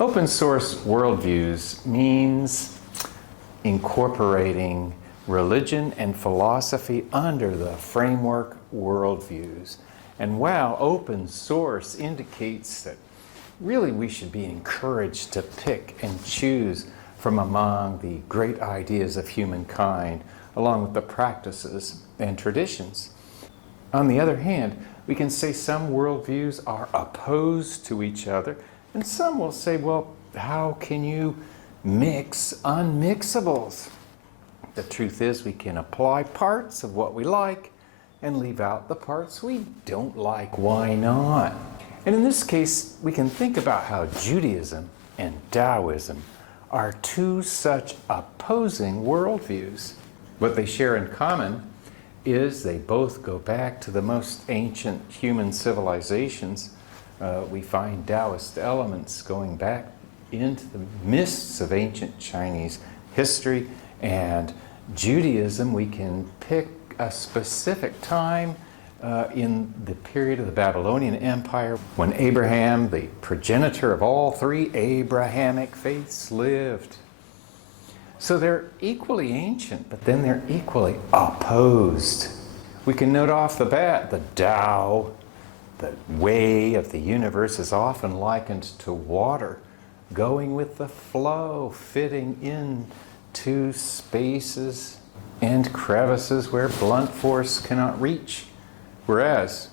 Open source worldviews means incorporating religion and philosophy under the framework worldviews. And while open source indicates that really we should be encouraged to pick and choose from among the great ideas of humankind, along with the practices and traditions. On the other hand, we can say some worldviews are opposed to each other, and some will say, well, how can you mix unmixables? The truth is we can apply parts of what we like and leave out the parts we don't like. Why not? And in this case, we can think about how Judaism and Daoism are two such opposing worldviews. What they share in common is they both go back to the most ancient human civilizations. We find Taoist elements going back into the mists of ancient Chinese history, and Judaism, we can pick a specific time in the period of the Babylonian Empire when Abraham, the progenitor of all three Abrahamic faiths, lived. So they're equally ancient, but then they're equally opposed. We can note off the bat the Tao, the way of the universe, is often likened to water, going with the flow, fitting into spaces and crevices where blunt force cannot reach. Whereas,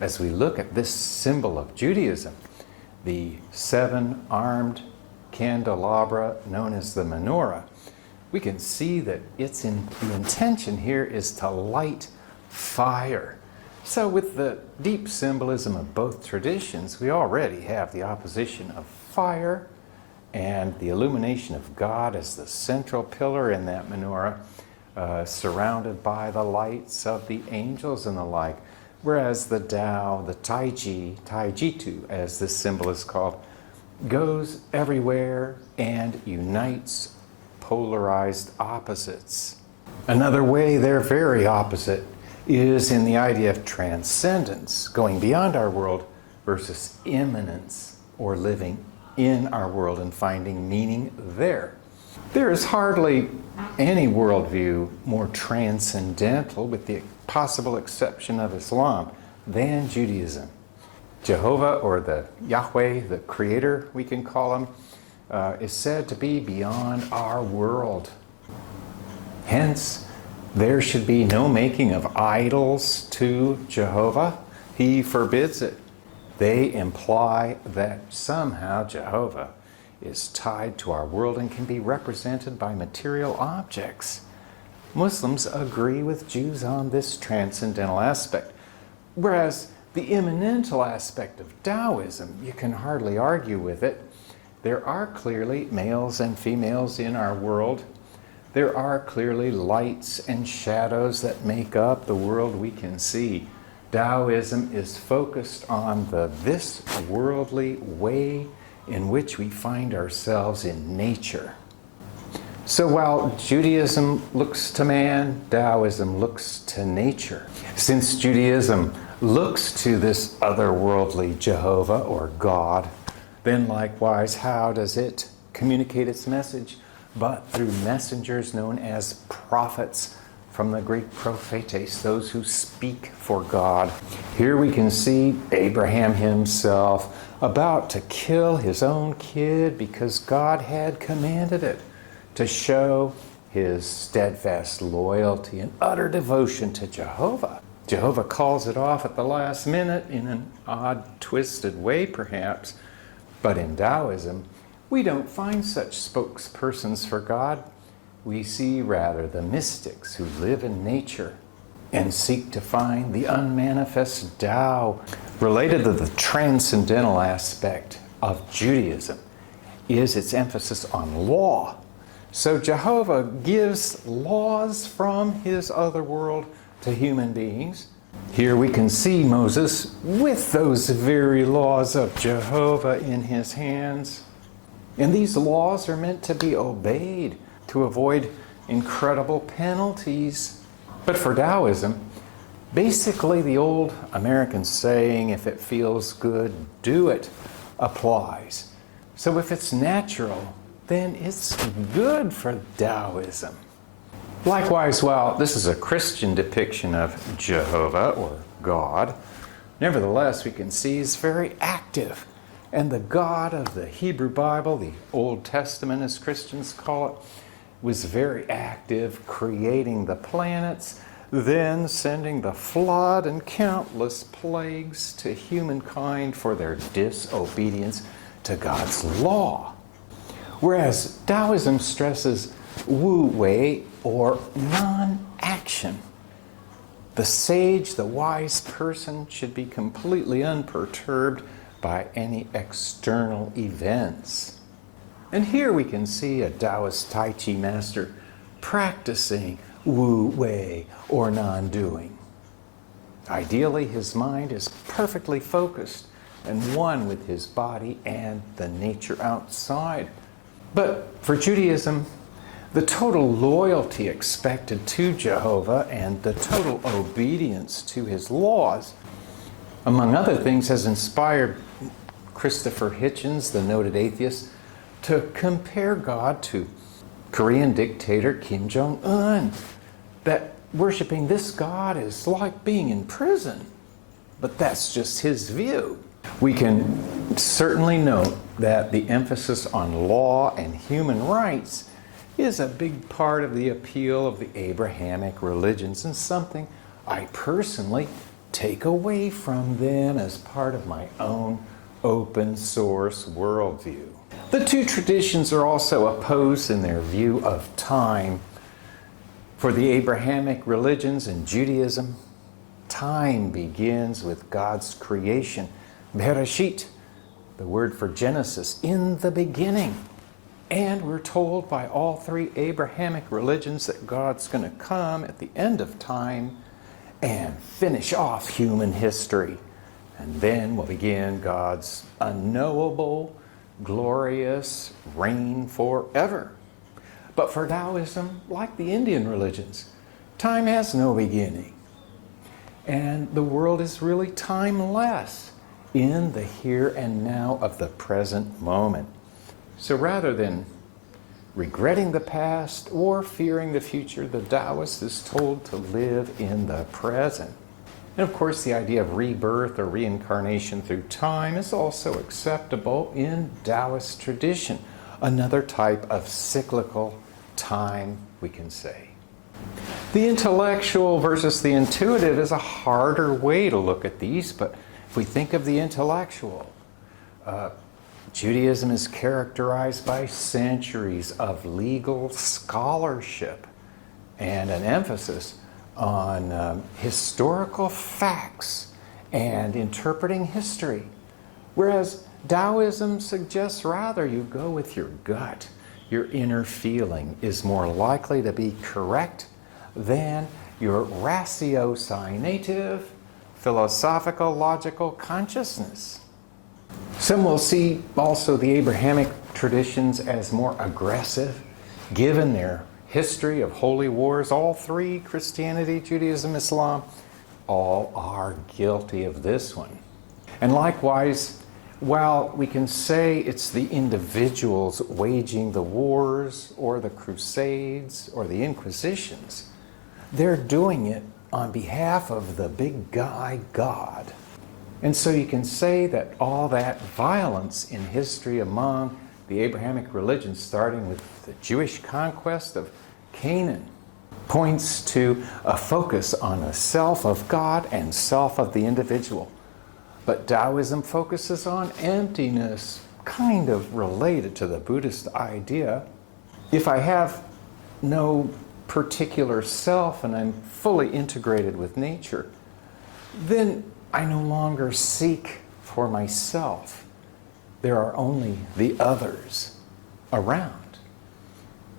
as we look at this symbol of Judaism, the seven-armed candelabra known as the menorah, we can see that the intention here is to light fire. So with the deep symbolism of both traditions, we already have the opposition of fire and the illumination of God as the central pillar in that menorah, surrounded by the lights of the angels and the like. Whereas the Tao, the Taijitu, as this symbol is called, goes everywhere and unites polarized opposites. Another way they're very opposite is in the idea of transcendence, going beyond our world, versus immanence, or living in our world and finding meaning there. There is hardly any worldview more transcendental, with the possible exception of Islam, than Judaism. Jehovah, or the Yahweh, the Creator, we can call him, is said to be beyond our world. Hence, there should be no making of idols to Jehovah. He forbids it. They imply that somehow Jehovah is tied to our world and can be represented by material objects. Muslims agree with Jews on this transcendental aspect, whereas the immanental aspect of Daoism, you can hardly argue with it. There are clearly males and females in our world. There are clearly lights and shadows that make up the world we can see. Daoism is focused on this worldly way in which we find ourselves in nature. So while Judaism looks to man, Daoism looks to nature. Since Judaism looks to this otherworldly Jehovah or God, then likewise, how does it communicate its message? But through messengers known as prophets, from the Greek prophetes, those who speak for God. Here we can see Abraham himself about to kill his own kid because God had commanded it, to show his steadfast loyalty and utter devotion to Jehovah. Jehovah calls it off at the last minute in an odd, twisted way perhaps, but in Daoism, we don't find such spokespersons for God. We see rather the mystics who live in nature and seek to find the unmanifest Tao. Related to the transcendental aspect of Judaism is its emphasis on law. So Jehovah gives laws from his other world to human beings. Here we can see Moses with those very laws of Jehovah in his hands. And these laws are meant to be obeyed to avoid incredible penalties. But for Daoism, basically the old American saying, if it feels good, do it, applies. So if it's natural, then it's good for Daoism. Likewise, while this is a Christian depiction of Jehovah or God, nevertheless we can see he's very active. And the God of the Hebrew Bible, the Old Testament as Christians call it, was very active, creating the planets, then sending the flood and countless plagues to humankind for their disobedience to God's law. Whereas Daoism stresses wu wei, or non-action. The sage, the wise person, should be completely unperturbed by any external events. And here we can see a Taoist Tai Chi master practicing wu wei, or non-doing. Ideally, his mind is perfectly focused and one with his body and the nature outside. But for Judaism, the total loyalty expected to Jehovah and the total obedience to his laws, among other things, has inspired Christopher Hitchens, the noted atheist, to compare God to Korean dictator Kim Jong-un, that worshiping this God is like being in prison. But that's just his view. We can certainly note that the emphasis on law and human rights is a big part of the appeal of the Abrahamic religions, and something I personally take away from them as part of my own open source worldview. The two traditions are also opposed in their view of time. For the Abrahamic religions and Judaism, time begins with God's creation, Bereshit, the word for Genesis, in the beginning. And we're told by all three Abrahamic religions that God's going to come at the end of time and finish off human history. And then will begin God's unknowable, glorious reign forever. But for Taoism, like the Indian religions, time has no beginning. And the world is really timeless in the here and now of the present moment. So rather than regretting the past or fearing the future, the Taoist is told to live in the present. And of course, the idea of rebirth or reincarnation through time is also acceptable in Taoist tradition, another type of cyclical time, we can say. The intellectual versus the intuitive is a harder way to look at these, but if we think of the intellectual, Judaism is characterized by centuries of legal scholarship and an emphasis on historical facts and interpreting history, whereas Taoism suggests rather you go with your gut. Your inner feeling is more likely to be correct than your ratiocinative, philosophical, logical consciousness. Some will see also the Abrahamic traditions as more aggressive, given their history of holy wars. All three, Christianity, Judaism, Islam, all are guilty of this one. And likewise, while we can say it's the individuals waging the wars or the crusades or the inquisitions, they're doing it on behalf of the big guy God. And so you can say that all that violence in history among the Abrahamic religions, starting with the Jewish conquest of Canaan, points to a focus on the self of God and self of the individual. But Taoism focuses on emptiness, kind of related to the Buddhist idea. If I have no particular self and I'm fully integrated with nature, then I no longer seek for myself. There are only the others around.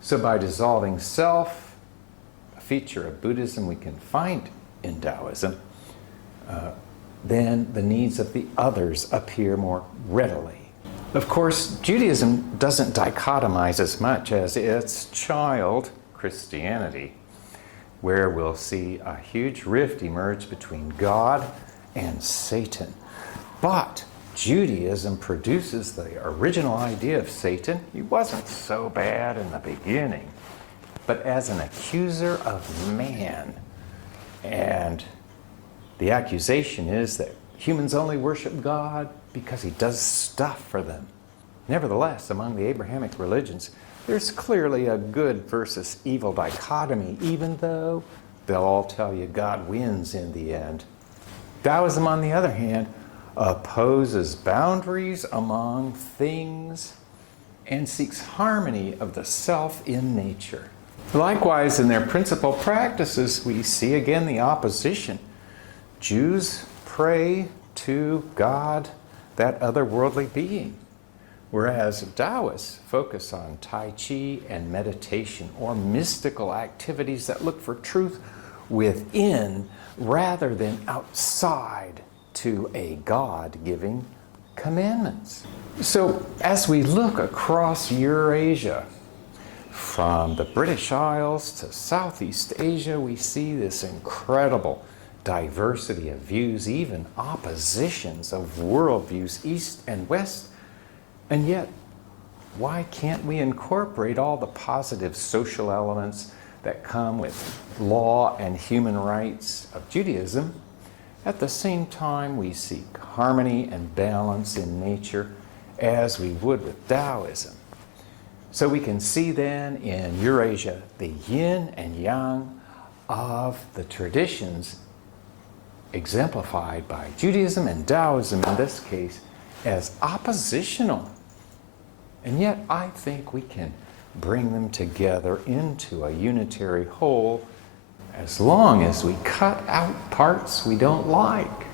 So by dissolving self, a feature of Buddhism we can find in Taoism, then the needs of the others appear more readily. Of course, Judaism doesn't dichotomize as much as its child, Christianity, where we'll see a huge rift emerge between God and Satan. But Judaism produces the original idea of Satan. He wasn't so bad in the beginning, but as an accuser of man. And the accusation is that humans only worship God because he does stuff for them. Nevertheless, among the Abrahamic religions, there's clearly a good versus evil dichotomy, even though they'll all tell you God wins in the end. Daoism, on the other hand, opposes boundaries among things and seeks harmony of the self in nature. Likewise, in their principal practices, we see again the opposition. Jews pray to God, that otherworldly being, whereas Taoists focus on Tai Chi and meditation, or mystical activities that look for truth within rather than outside to a God giving commandments. So as we look across Eurasia, from the British Isles to Southeast Asia, we see this incredible diversity of views, even oppositions of worldviews, east and west. And yet, why can't we incorporate all the positive social elements that come with law and human rights of Judaism? At the same time, we seek harmony and balance in nature as we would with Daoism. So we can see then in Eurasia the yin and yang of the traditions exemplified by Judaism and Daoism in this case as oppositional. And yet I think we can bring them together into a unitary whole as long as we cut out parts we don't like.